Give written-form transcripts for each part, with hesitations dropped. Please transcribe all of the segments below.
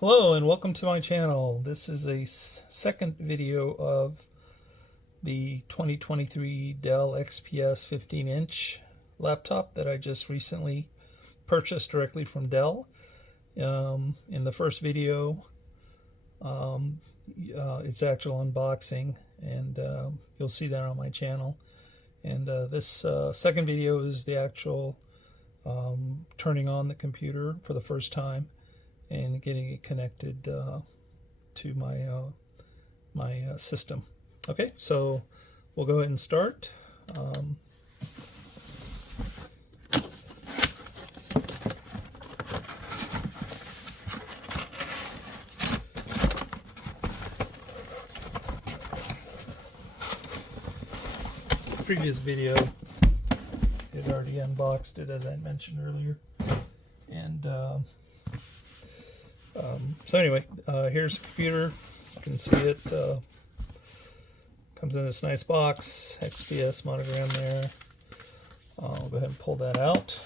Hello and welcome to my channel. This is a second video of the 2023 Dell XPS 15-inch laptop that I just recently purchased directly from Dell. In the first video, it's actual unboxing, and you'll see that on my channel. And this second video is the actual turning on the computer for the first time and getting it connected to my my system. Okay, so we'll go ahead and start. Previous video, it already unboxed it, as I mentioned earlier, and so anyway, here's the computer. You can see it. Comes in this nice box, XPS monogram there. I'll go ahead and pull that out.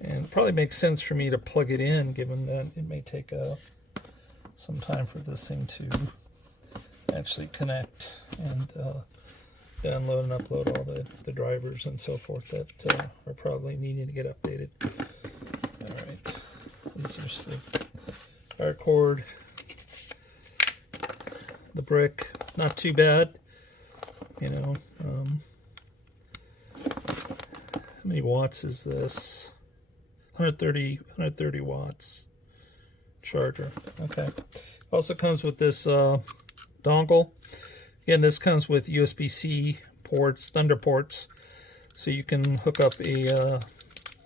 And it probably makes sense for me to plug it in, given that it may take some time for this thing to actually connect and download and upload all the drivers and so forth that are probably needing to get updated. All right, these are the power cord, the brick, not too bad, you know. How many watts is this? 130 watts charger. Okay. Also comes with this dongle. Again, this comes with USB-C ports, Thunder ports, so you can hook up a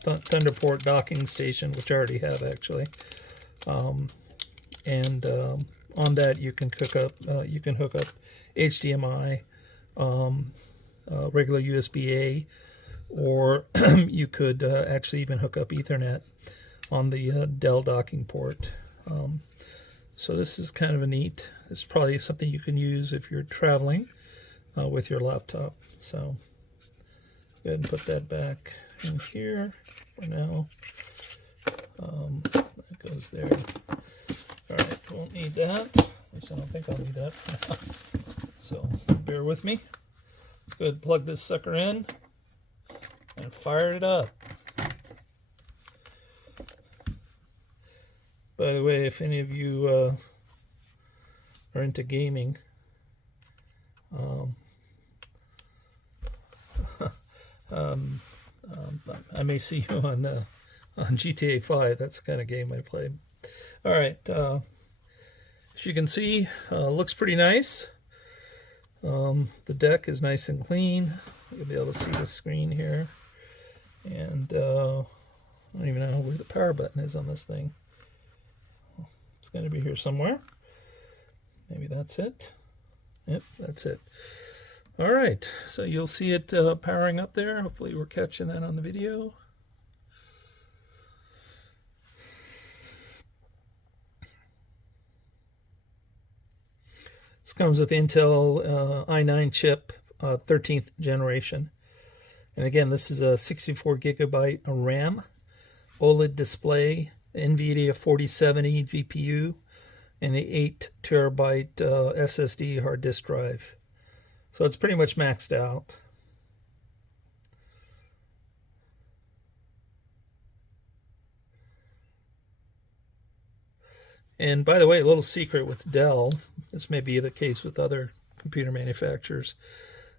Thunderport docking station, which I already have actually. On that you can hook up HDMI, regular USB-A, or you could actually even hook up Ethernet on the Dell docking port. So this is kind of a neat. It's probably something you can use if you're traveling with your laptop. So go ahead and put that back in here for now. That goes there. Alright, won't need that. At least I don't think I'll need that for now. So bear with me. Let's go ahead and plug this sucker in and fire it up. By the way, if any of you are into gaming, I may see you on GTA 5. That's the kind of game I play. All right, as you can see, looks pretty nice. The deck is nice and clean. You'll be able to see the screen here. And I don't even know where the power button is on this thing. It's going to be here somewhere. Maybe that's it. Yep, that's it. All right, so you'll see it powering up there. Hopefully we're catching that on the video. This comes with Intel i9 chip, 13th generation. And again, this is a 64 gigabyte RAM, OLED display, NVDIA 4070 GPU, and an 8 terabyte SSD hard disk drive. So it's pretty much maxed out. And by the way, a little secret with Dell, this may be the case with other computer manufacturers.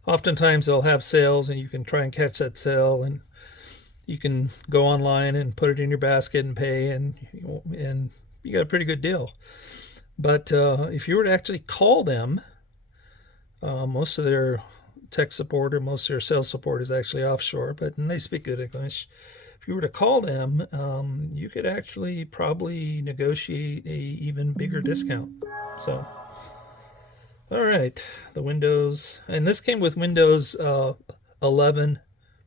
Oftentimes they'll have sales and you can try and catch that sale, and you can go online and put it in your basket and pay, and you got a pretty good deal. But if you were to actually call them, most of their tech support or most of their sales support is actually offshore, and they speak good English. If you were to call them, you could actually probably negotiate a even bigger discount. So, all right, the Windows, and this came with Windows 11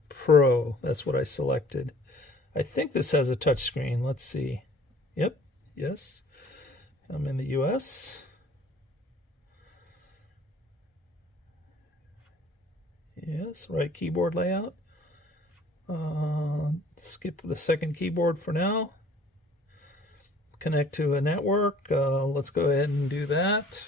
Pro. That's what I selected. I think this has a touch screen. Let's see. Yep, yes. I'm in the US. Yes, right keyboard layout. Skip the second keyboard for now. connect to a network. Let's go ahead and do that.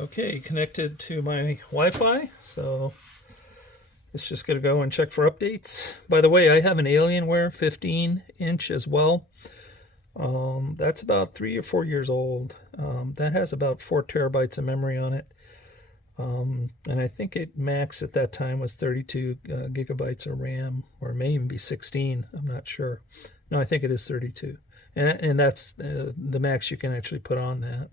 Okay, connected to my Wi-Fi, so it's just going to go and check for updates. By the way, I have an Alienware 15-inch as well. That's about 3 or 4 years old. That has about 4 terabytes of memory on it. And I think it max at that time was 32 gigabytes of RAM, or it may even be 16. I'm not sure. No, I think it is 32. And that's the max you can actually put on that.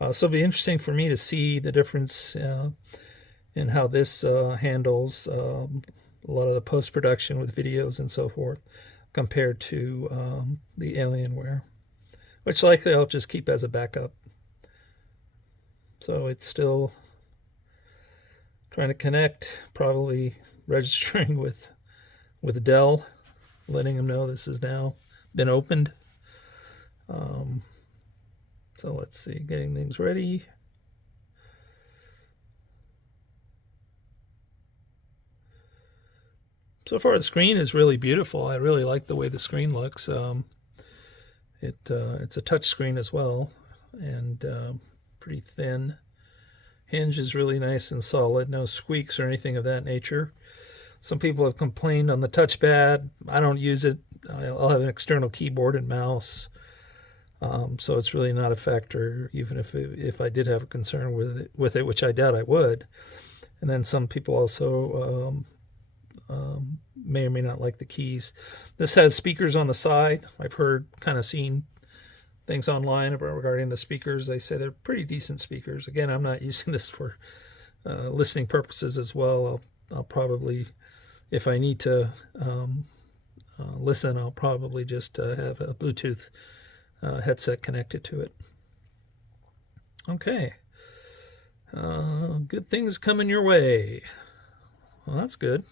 So it'll be interesting for me to see the difference in how this handles a lot of the post-production with videos and so forth compared to the Alienware, which likely I'll just keep as a backup. So it's still trying to connect, probably registering with Dell, letting them know this has now been opened. So let's see, getting things ready. So far the screen is really beautiful. I really like the way the screen looks. It's a touch screen as well, and pretty thin. Hinge is really nice and solid, no squeaks or anything of that nature. Some people have complained on the touchpad. I don't use it. I'll have an external keyboard and mouse. So it's really not a factor, even if I did have a concern with it, which I doubt I would. And then some people also may or may not like the keys. This has speakers on the side. I've seen things online regarding the speakers. They say they're pretty decent speakers. Again, I'm not using this for listening purposes as well. I'll probably, if I need to listen, I'll probably just have a Bluetooth headset connected to it. Okay. Good things coming your way. Well, that's good.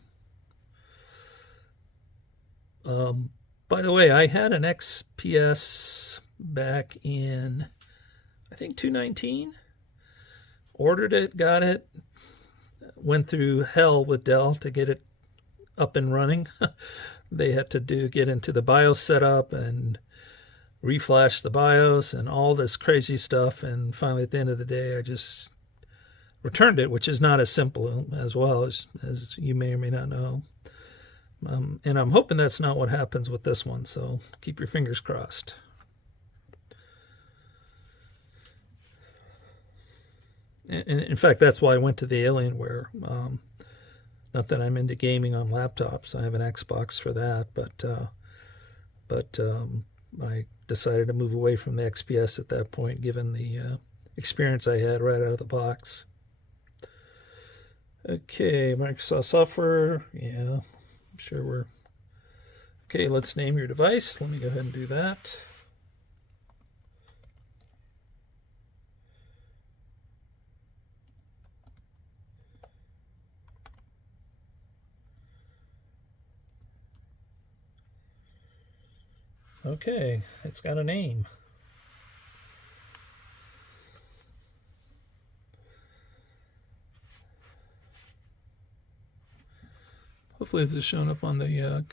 By the way, I had an XPS back in, I think, 2019. Ordered it, got it, went through hell with Dell to get it up and running. They had to get into the BIOS setup and reflash the BIOS and all this crazy stuff, and finally at the end of the day I just returned it, which is not as simple as well as you may or may not know. And I'm hoping that's not what happens with this one, so keep your fingers crossed. In fact, that's why I went to the Alienware. Not that I'm into gaming on laptops. I have an Xbox for that, but I decided to move away from the XPS at that point, given the experience I had right out of the box. Okay, Microsoft software. Yeah, I'm sure we're... Okay, let's name your device. Let me go ahead and do that. Okay, it's got a name. Hopefully this is showing up on the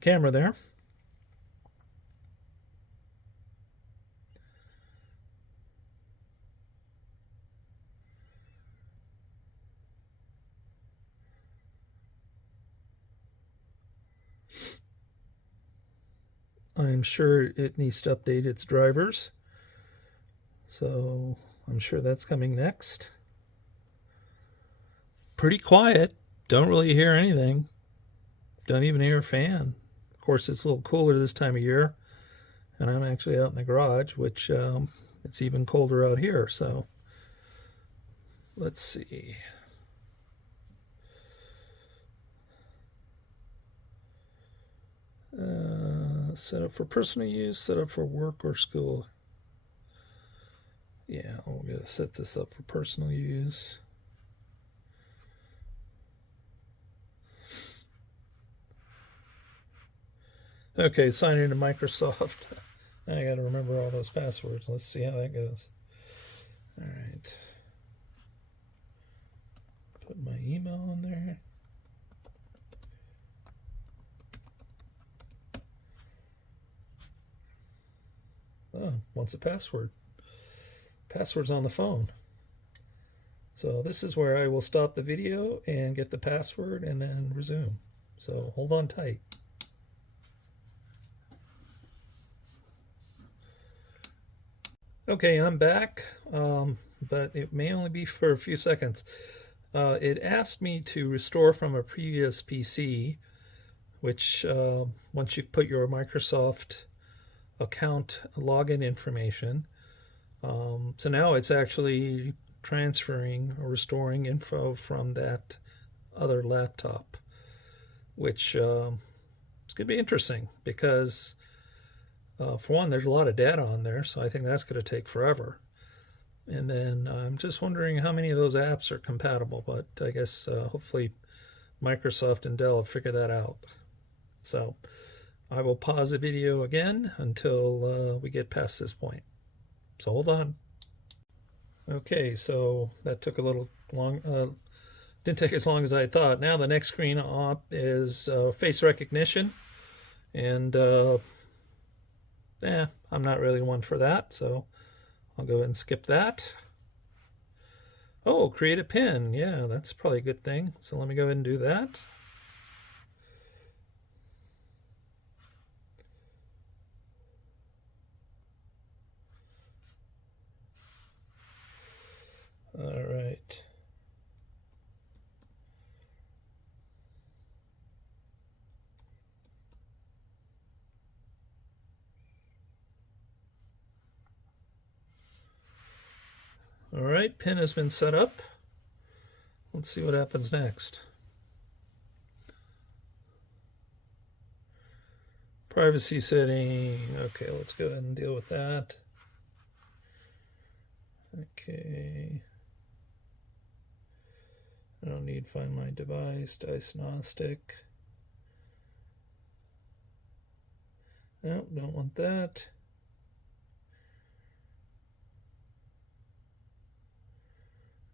camera there. I'm sure it needs to update its drivers, so I'm sure that's coming next. Pretty quiet. Don't really hear anything. Don't even hear a fan. Of course, it's a little cooler this time of year, and I'm actually out in the garage, which it's even colder out here. So let's see. Set up for personal use, set up for work or school. Yeah, I'm going to set this up for personal use. Okay, sign into Microsoft. Now I got to remember all those passwords. Let's see how that goes. All right. Put my email in there. Oh, wants a password. Password's on the phone. So this is where I will stop the video and get the password and then resume. So hold on tight. Okay, I'm back, but it may only be for a few seconds. It asked me to restore from a previous PC, which once you put your Microsoft account login information, so now it's actually transferring or restoring info from that other laptop, which it's going to be interesting because for one, there's a lot of data on there, so I think that's going to take forever. And then I'm just wondering how many of those apps are compatible, but I guess hopefully Microsoft and Dell will figure that out. So I will pause the video again until we get past this point. So hold on. Okay, so that took a little long, didn't take as long as I thought. Now the next screen up is face recognition, and I'm not really one for that, so I'll go ahead and skip that. Oh, create a pin. Yeah, that's probably a good thing. So let me go ahead and do that. All right. All right, pin has been set up. Let's see what happens next. Privacy setting. Okay, let's go ahead and deal with that. Okay. I don't need find my device, diagnostic. No, don't want that.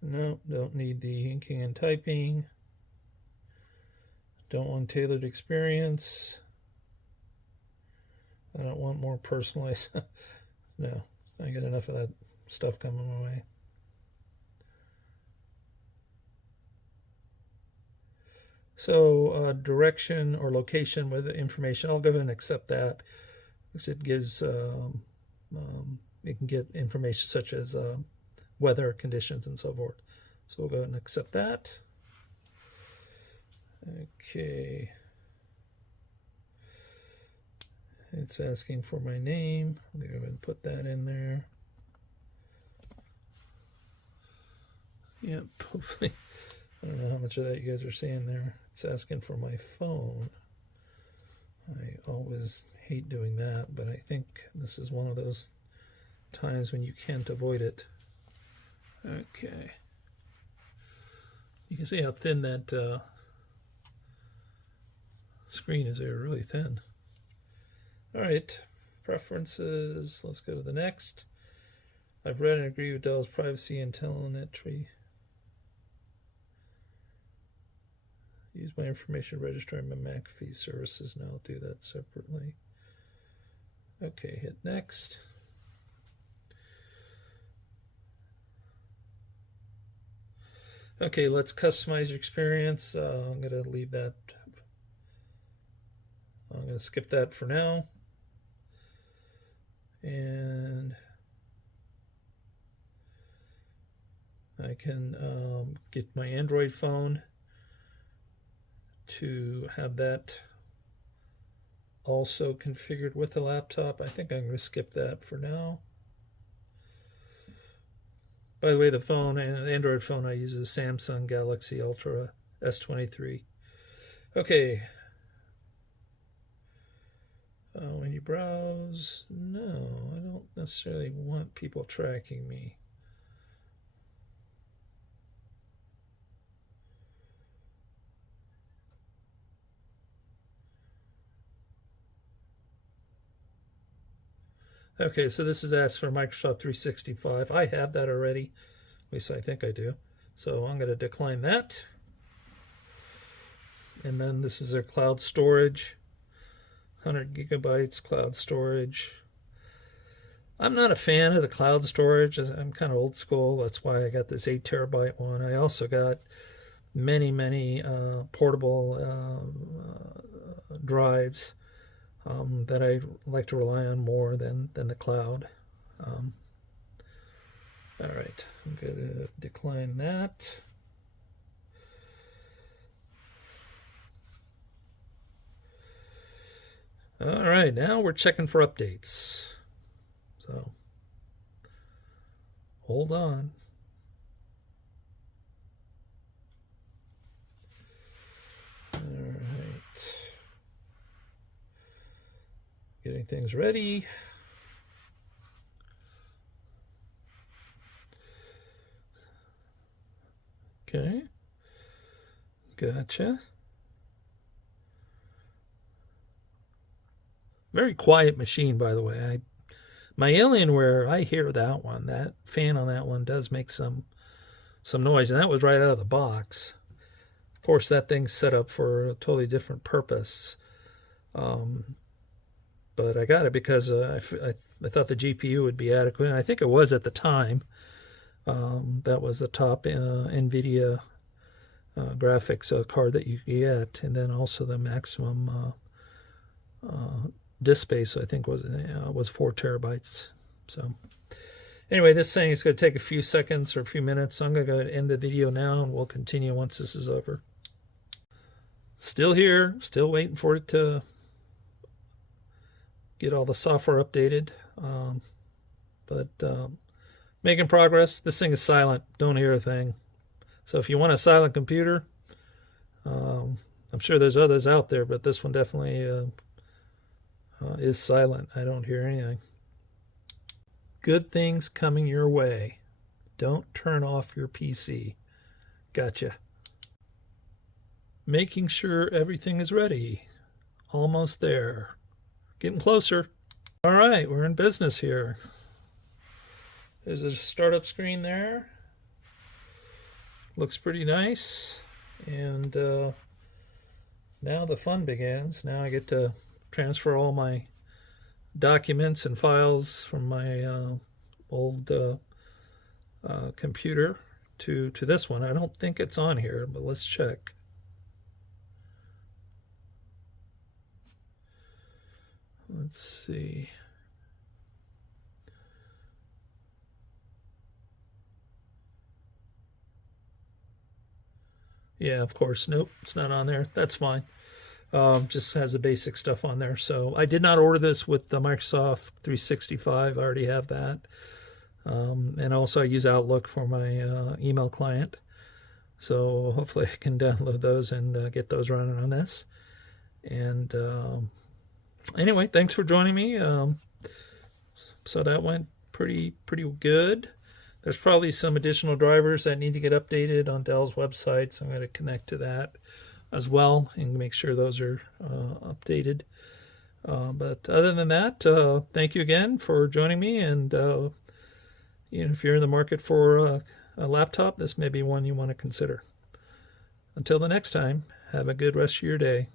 No, don't need the inking and typing. Don't want tailored experience. I don't want more personalized. No, I got enough of that stuff coming my way. So direction or location with the information, I'll go ahead and accept that because it gives, you can get information such as weather conditions and so forth. So we'll go ahead and accept that. Okay. It's asking for my name. I'll go ahead and put that in there. Yep, hopefully. I don't know how much of that you guys are seeing there. It's asking for my phone. I always hate doing that, but I think this is one of those times when you can't avoid it. Okay. You can see how thin that screen is there, really thin. All right, preferences. Let's go to the next. I've read and agree with Dell's privacy and telemetry. Use my information registering my McAfee services. Now I'll do that separately. Okay, hit next. Okay, let's customize your experience. I'm going to leave that. I'm going to skip that for now. And I can get my Android phone to have that also configured with the laptop. I think I'm going to skip that for now. By the way, the phone, the Android phone I use is Samsung Galaxy Ultra S23. Okay. When you browse? No, I don't necessarily want people tracking me. Okay, so this is asked for Microsoft 365. I have that already. At least I think I do. So I'm going to decline that. And then this is their cloud storage. 100 gigabytes cloud storage. I'm not a fan of the cloud storage. I'm kind of old school. That's why I got this 8 terabyte one. I also got many portable drives that I like to rely on more than the cloud. All right, I'm going to decline that. All right, now we're checking for updates. So hold on. All right. Getting things ready. Okay. Gotcha. Very quiet machine, by the way. My Alienware, I hear that one. That fan on that one does make some noise, and that was right out of the box. Of course, that thing's set up for a totally different purpose. But I got it because I thought the GPU would be adequate, and I think it was at the time. That was the top NVIDIA graphics card that you could get, and then also the maximum disk space, I think, was 4 terabytes. So anyway, this thing is going to take a few seconds or a few minutes. So I'm going to go ahead and end the video now, and we'll continue once this is over. Still here, still waiting for it to get all the software updated, but making progress. This thing is silent. Don't hear a thing. So if you want a silent computer, I'm sure there's others out there, but this one definitely is silent. I don't hear anything. Good things coming your way. Don't turn off your PC. Gotcha. Making sure everything is ready. Almost there. Getting closer. All right, we're in business here. There's a startup screen there. Looks pretty nice. And now the fun begins. Now I get to transfer all my documents and files from my old computer to this one. I don't think it's on here, but let's check. Let's see. Yeah, of course. Nope, it's not on there. That's fine. Just has the basic stuff on there. So I did not order this with the Microsoft 365. I already have that. And also I use Outlook for my email client. So hopefully I can download those and get those running on this. And anyway, thanks for joining me. So that went pretty good. There's probably some additional drivers that need to get updated on Dell's website, so I'm going to connect to that as well and make sure those are updated. But other than that, thank you again for joining me. And if you're in the market for a laptop, this may be one you want to consider. Until the next time, have a good rest of your day.